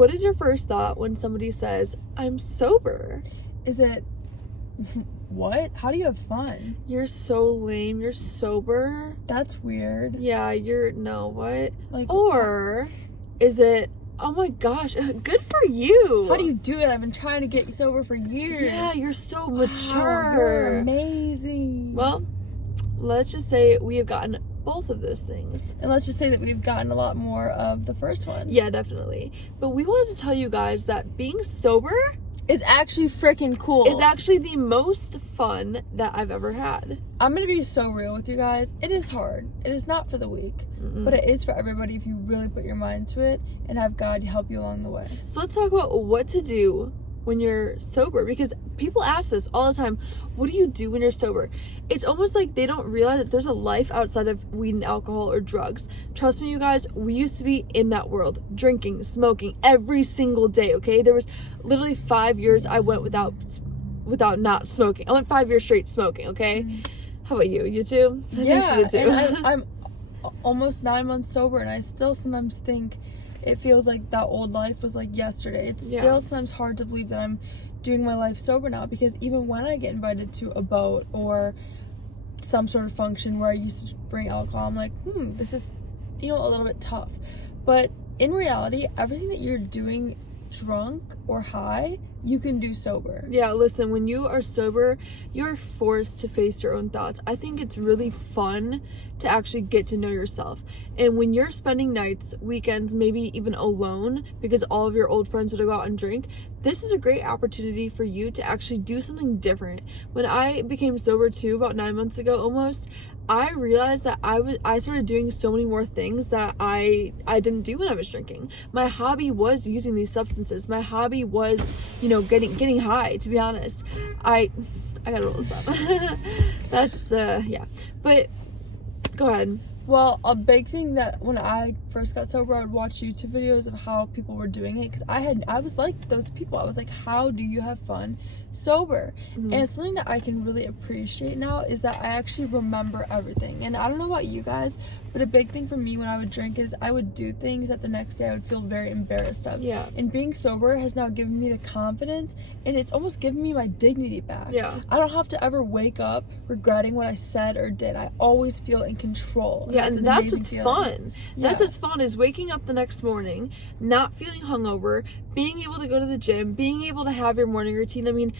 what is your first thought when somebody says, I'm sober? Is it, what? How do you have fun? You're so lame. You're sober? That's weird. Yeah, no, what? Like, or is it, oh my gosh, good for you. how do you do it? I've been trying to get you sober for years. Yeah, you're so Wow, mature. you're amazing. Well, let's just say we have gotten both of those things. And let's just say that we've gotten a lot more of the first one. Yeah, definitely. But we wanted to tell you guys that being sober Is actually freaking cool. is actually the most fun that I've ever had. I'm gonna be so real with you guys. It is hard. It is not for the weak. But it is for everybody if you really put your mind to it and have God help you along the way. So let's talk about what to do when you're sober, because people ask this all the time. What do you do when you're sober? It's almost like they don't realize that there's a life outside of weed and alcohol or drugs. Trust me, you guys, we used to be in that world, drinking, smoking every single day, okay? There was literally 5 years I went without not smoking. I went 5 years straight smoking, okay? How about you? You too? I think she did too. And I'm almost 9 months sober, and I still sometimes think it feels like that old life was like yesterday. It's still sometimes hard to believe that I'm doing my life sober now, because even when I get invited to a boat or some sort of function where I used to bring alcohol, I'm like, this is, a little bit tough. But in reality, everything that you're doing drunk or high, you can do sober. Yeah, listen, when you are sober, you're forced to face your own thoughts. I think it's really fun to actually get to know yourself. And when you're spending nights, weekends, maybe even alone, because all of your old friends would go out and drink, this is a great opportunity for you to actually do something different. When I became sober too, about 9 months ago almost, I realized that I started doing so many more things that I didn't do when I was drinking. My hobby was using these substances. My hobby was, getting high, to be honest. I gotta roll this up. That's, yeah. But, go ahead. Well, a big thing that when I first got sober, I would watch YouTube videos of how people were doing it, because I was like those people. I was like, how do you have fun sober? And something that I can really appreciate now is that I actually remember everything. And I don't know about you guys, but a big thing for me when I would drink is I would do things that the next day I would feel very embarrassed of. Yeah. And being sober has now given me the confidence, and it's almost given me my dignity back. Yeah. I don't have to ever wake up regretting what I said or did. I always feel in control. Yeah, and that's what's feeling. fun. That's what's fun, is waking up the next morning, not feeling hungover, being able to go to the gym, being able to have your morning routine. I mean,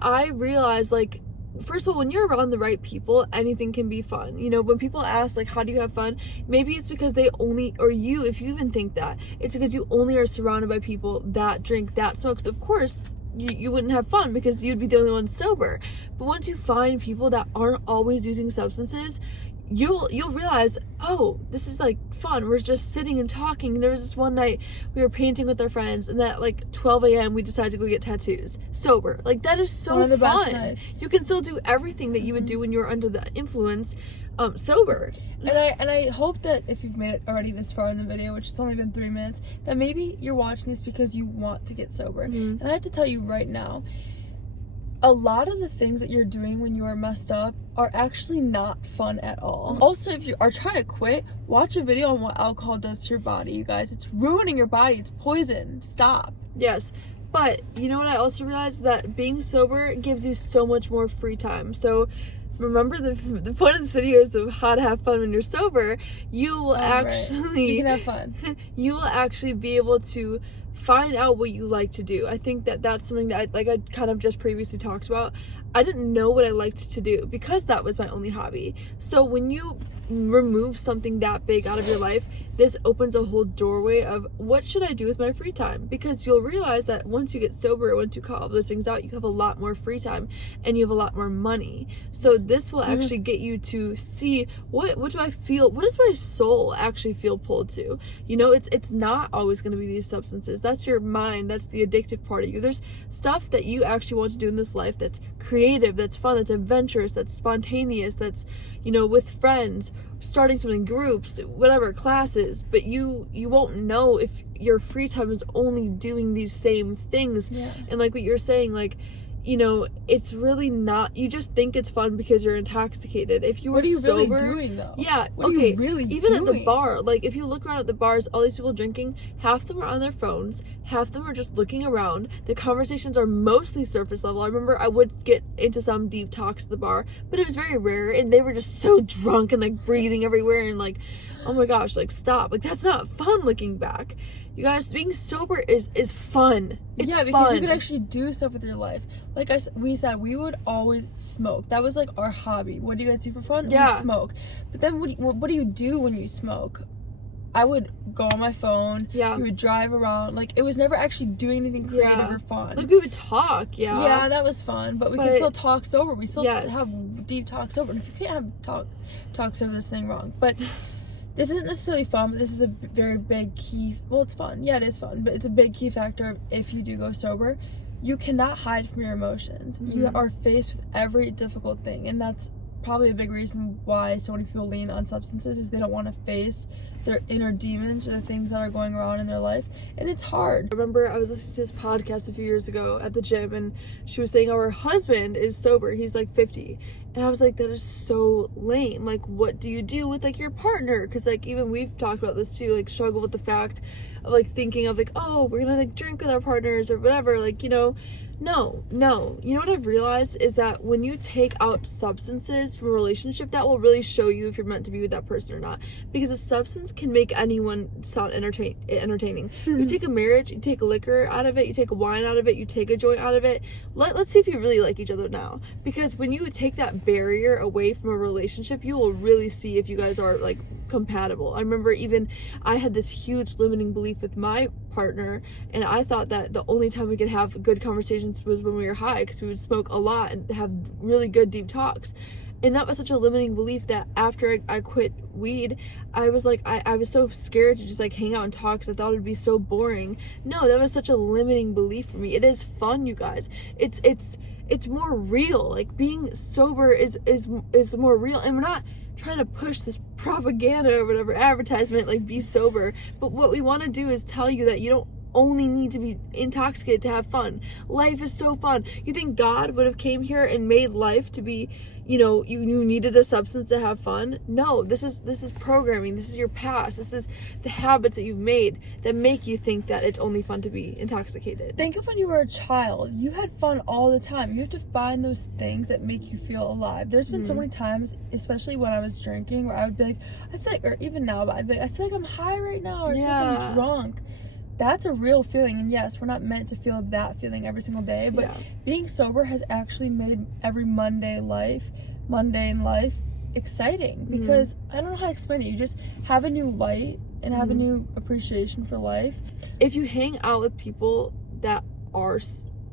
I realized, like, first of all, when you're around the right people, anything can be fun. When people ask, like, how do you have fun? Maybe it's because they only, or you, if you even think that, it's because you only are surrounded by people that drink, that smoke. So of course, you wouldn't have fun because you'd be the only one sober. But once you find people that aren't always using substances, you'll realize, oh, this is like fun. We're just sitting and talking. There was this one night we were painting with our friends, and at like 12 a.m. we decided to go get tattoos sober. Like, that is so one of the fun. best nights. You can still do everything that you would do when you were under the influence, sober. And I hope that if you've made it already this far in the video, which has only been 3 minutes, that maybe you're watching this because you want to get sober. And I have to tell you right now, a lot of the things that you're doing when you are messed up are actually not fun at all. Also, if you are trying to quit, watch a video on what alcohol does to your body, you guys. It's ruining your body. It's poison. Stop. Yes. But you know what I also realized? That being sober gives you so much more free time. So remember, the point of this video is of how to have fun when you're sober. You will You can have fun. You will actually be able to find out what you like to do. I think that that's something that I kind of just previously talked about. I didn't know what I liked to do because that was my only hobby. So when you remove something that big out of your life, this opens a whole doorway of what should I do with my free time, because you'll realize that once you get sober, once you cut all those things out, you have a lot more free time and you have a lot more money. So this will actually get you to see what do I feel, what does my soul actually feel pulled to. It's not always going to be these substances. That's your mind. That's the addictive part of you. There's stuff that you actually want to do in this life that's creative, that's fun, that's adventurous, that's spontaneous, that's with friends, starting something, groups, whatever, classes. But you won't know if your free time is only doing these same things. And like what you're saying, like, you know, it's really not, you just think it's fun because you're intoxicated. If you were sober, really doing though? Yeah, what okay, are you really even doing? at the bar, like if you look around at the bars, all these people drinking, half them are on their phones, half them are just looking around. The conversations are mostly surface level. I remember I would get into some deep talks at the bar, but it was very rare, and they were just so drunk and like breathing everywhere and like, oh my gosh, like stop, like that's not fun. Looking back, you guys, being sober is fun. It's because fun. you can actually do stuff with your life. Like we said, we would always smoke. That was like our hobby. What do you guys do for fun? Yeah. We smoke. But then what do you do when you smoke? I would go on my phone. Yeah. We would drive around. Like, it was never actually doing anything creative or fun. Like, we would talk, Yeah, that was fun. But we could still talk sober. We still yes. have deep talk sober. And if you can't have talk sober, there's something wrong. But this isn't necessarily fun, but this is a very big key. Well, it's fun. Yeah, it is fun. But it's a big key factor if you do go sober. You cannot hide from your emotions. Mm-hmm. You are faced with every difficult thing. And that's probably a big reason why so many people lean on substances, is they don't want to face their inner demons or the things that are going around in their life, and it's hard. I remember I was listening to this podcast a few years ago at the gym, and she was saying how her husband is sober. He's like 50, and I was like, that is so lame. Like, what do you do with like your partner? Because like even we've talked about this too, like struggle with the fact of like thinking of like, oh, we're gonna like drink with our partners or whatever, like, you know. No. You know what I've realized is that when you take out substances from a relationship, that will really show you if you're meant to be with that person or not. Because a substance can make anyone sound entertaining. You take a marriage, you take liquor out of it, you take a wine out of it, you take a joint out of it. Let's see if you really like each other now. Because when you take that barrier away from a relationship, you will really see if you guys are like compatible. I remember even I had this huge limiting belief with my partner, and I thought that the only time we could have good conversations was when we were high, because we would smoke a lot and have really good deep talks. And that was such a limiting belief that after I quit weed, I was like, I was so scared to just like hang out and talk because I thought it would be so boring. No, that was such a limiting belief for me. It is fun, you guys. It's more real. Like, being sober is more real, and we're not trying to push this propaganda or whatever advertisement like be sober, but what we want to do is tell you that you don't only need to be intoxicated to have fun. Life is so fun. You think God would have came here and made life to be, you know, you needed a substance to have fun? No, this is programming. This is your past. This is the habits that you've made that make you think that it's only fun to be intoxicated. Think of when you were a child. You had fun all the time. You have to find those things that make you feel alive. There's been so many times, especially when I was drinking, where I would be like, I feel like, or even now, but I'd be like, I feel like I'm high right now, or I feel like I'm drunk. That's a real feeling, and yes, we're not meant to feel that feeling every single day, but being sober has actually made every mundane life exciting, because I don't know how to explain it. You just have a new light and have a new appreciation for life. If you hang out with people that are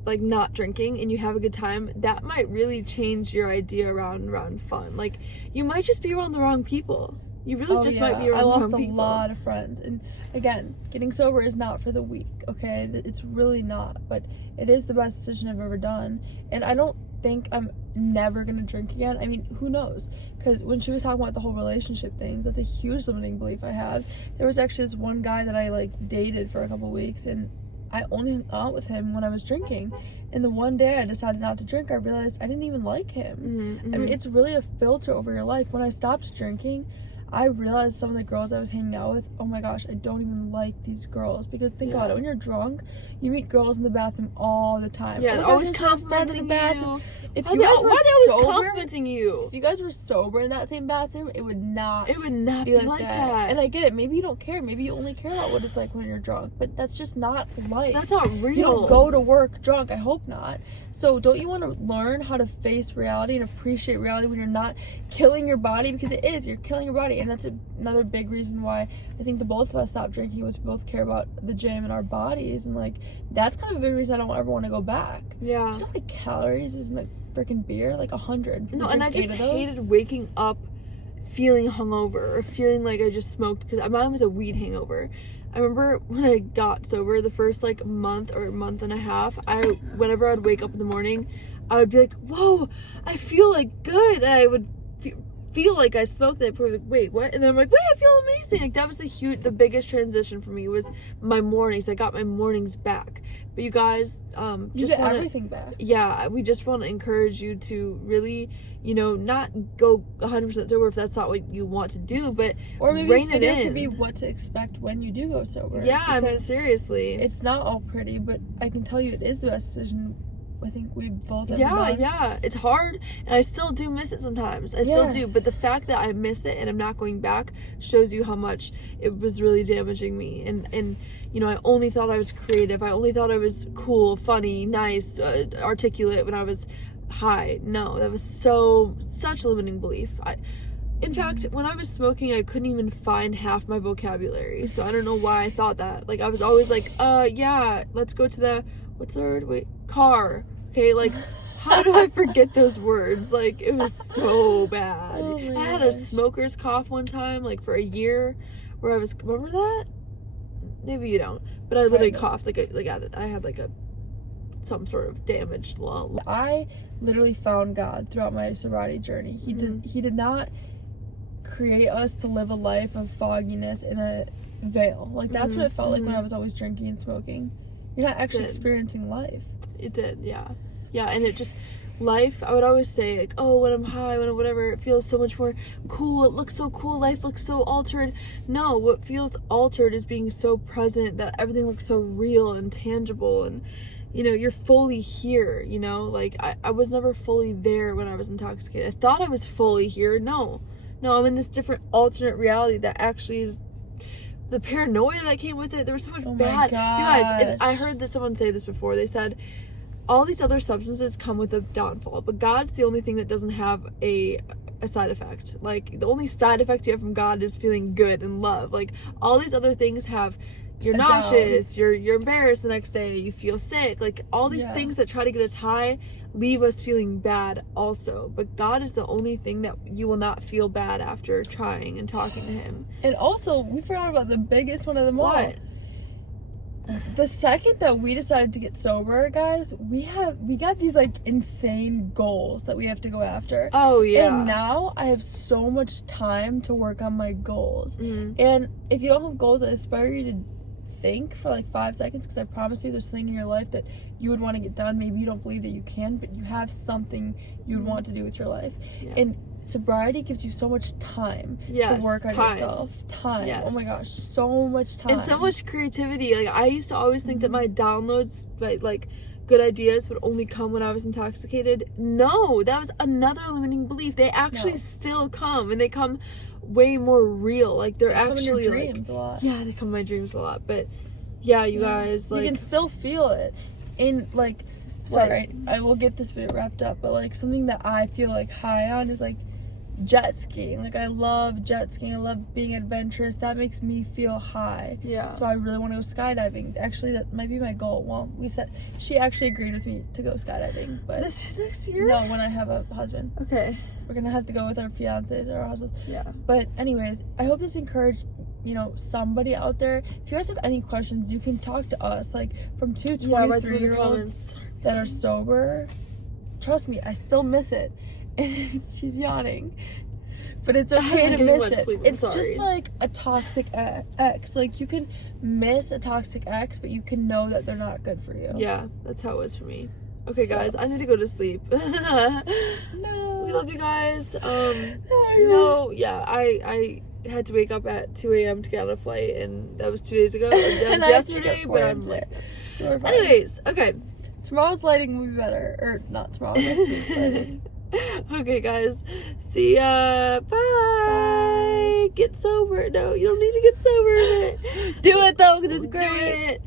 like not drinking and you have a good time, that might really change your idea around fun. Like, you might just be around the wrong people. You really might be around the wrong people. I lost a lot of friends, and again, getting sober is not for the weak, okay? It's really not, but it is the best decision I've ever done, and I don't think I'm never gonna drink again. I mean, who knows? Because when she was talking about the whole relationship things, that's a huge limiting belief I have. There was actually this one guy that I like dated for a couple weeks, and I only hung out with him when I was drinking. And the one day I decided not to drink, I realized I didn't even like him. I mean, it's really a filter over your life. When I stopped drinking, I realized some of the girls I was hanging out with, oh my gosh, I don't even like these girls. Because think about it, when you're drunk, you meet girls in the bathroom all the time. Yeah, always complimenting you. If you guys were sober, complimenting you. If you guys were sober in that same bathroom, it would not be like that. And I get it. Maybe you don't care. Maybe you only care about what it's like when you're drunk. But that's just not life. That's not real. You don't go to work drunk. I hope not. So don't you want to learn how to face reality and appreciate reality when you're not killing your body? Because it is. You're killing your body. And that's another big reason why I think the both of us stopped drinking, was we both care about the gym and our bodies. And like, that's kind of a big reason I don't ever want to go back. Yeah. Do you know how many calories is in like freaking beer? Like 100. No, and I just hated waking up feeling hungover or feeling like I just smoked, because mine was a weed hangover. I remember when I got sober, the first like month or month and a half, whenever I'd wake up in the morning, I would be like, whoa, I feel like good, and I would feel like I smoked that. Like, wait, what? And then I'm like, wait, I feel amazing. Like, that was the biggest transition for me was my mornings. I got my mornings back. But you guys, you get everything back. Yeah, we just want to encourage you to really, not go 100% sober if that's not what you want to do, but or maybe rein this video it in. Could be what to expect when you do go sober. Yeah, I mean, seriously. It's not all pretty, but I can tell you it is the best decision I think we both have done. Yeah, it's hard, and I still do miss it sometimes. I still do, but the fact that I miss it and I'm not going back shows you how much it was really damaging me. And I only thought I was creative. I only thought I was cool, funny, nice, articulate when I was high. No, that was such a limiting belief. In fact, when I was smoking, I couldn't even find half my vocabulary. So I don't know why I thought that. Like, I was always like, yeah, let's go to the, what's the word? Wait, car. Okay, like, how do I forget those words? Like, it was so bad. I had a smoker's cough one time, like, for a year, where I was, remember that? Maybe you don't. But I literally coughed, I had, some sort of damaged lung. I literally found God throughout my sobriety journey. He did not create us to live a life of fogginess in a veil. Like, that's what it felt like when I was always drinking and smoking. You're not actually experiencing life. It did, yeah. Yeah, and it just, life, I would always say, like, oh, when I'm high, when I'm whatever, it feels so much more cool. It looks so cool. Life looks so altered. No, what feels altered is being so present, that everything looks so real and tangible, and, you're fully here, Like, I was never fully there when I was intoxicated. I thought I was fully here. No, I'm in this different alternate reality that actually is the paranoia that came with it. There was so much bad. You guys, and I heard someone say this before. They said, all these other substances come with a downfall, but God's the only thing that doesn't have a side effect. Like, the only side effect you have from God is feeling good and love. Like, all these other things have, you're nauseous, you're embarrassed the next day, you feel sick. Like, all these things that try to get us high leave us feeling bad also. But God is the only thing that you will not feel bad after trying and talking to him. And also, we forgot about the biggest one of them all. What? The second that we decided to get sober, guys, we got these insane goals that we have to go after. Oh yeah. And now I have so much time to work on my goals. And if you don't have goals, I inspire you to think for 5 seconds, because I promise you there's something in your life that you would want to get done. Maybe you don't believe that you can, but you have something you would want to do with your life. And sobriety gives you so much time to work on yourself. Time. Oh my gosh, so much time. And so much creativity. Like, I used to always think that my downloads, good ideas would only come when I was intoxicated. No, that was another limiting belief. They actually still come, and they come way more real. Like, they're actually come in your dreams a lot. Yeah, they come in my dreams a lot. But yeah, you guys, you can still feel it. And sorry, I will get this video wrapped up, but something that I feel high on is jet skiing. I love jet skiing. I love being adventurous. That makes me feel high. Yeah. That's why I really want to go skydiving. Actually, that might be my goal. Well, she actually agreed with me to go skydiving, but this next year? No, when I have a husband. Okay. We're gonna have to go with our fiancés or our husbands. Yeah. But anyways, I hope this encouraged somebody out there. If you guys have any questions, you can talk to us. From 2 23-year-olds that are sober. Trust me, I still miss it. And she's yawning, but it's okay to miss it. It's just a toxic ex. You can miss a toxic ex, but you can know that they're not good for you. Yeah, that's how it was for me. Okay, guys, I need to go to sleep. No, we love you guys. No, yeah, I had to wake up at 2 a.m. to get on a flight, and that was 2 days ago. That was yesterday, but I'm so anyways, okay. Tomorrow's lighting will be better, or not tomorrow. Next week's lighting. Okay, guys. See ya. Bye. Get sober. No, you don't need to get sober. Do it though, because it's great. Do it.